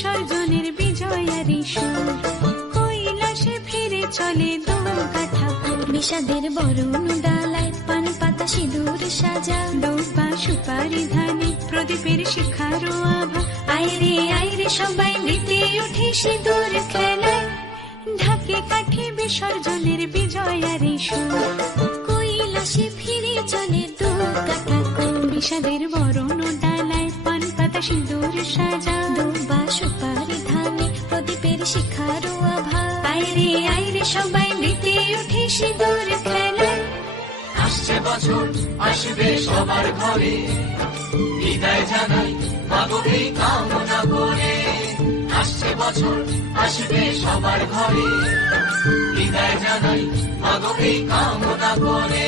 বিসর্জনের বিজয়ারি সুর, কৈলাসে ফিরে চলে দোকাঠা বিষাদের বরণ ডালায় পান পাতা সিঁদুর সাজা, দৌপা সুপারি ধানে প্রদীপের শিখারো আভা। আইরে সবাই মেতে উঠে সিঁদুর খেলায়, ঢাকে কাঠে বিসর্জনের বিজয়ারি সুর, কৈলাসে ফিরে চলে দোকাঠা বিষাদের বরণ ডালায় পান পাতা সিঁদুর সাজা, দৌপা সুপারি ধানে প্রদীপের শিখারো আভা। আইরে সবাই মেতে উঠে সিঁদুর খেলায়। আসছে বছর আসবে সবার ঘরে, বিদায় জানাই মাগোকে কামনা করে। আসছে বছর আসবে সবার ঘরে, বিদায় জানাই মাগোকে কামনা করে।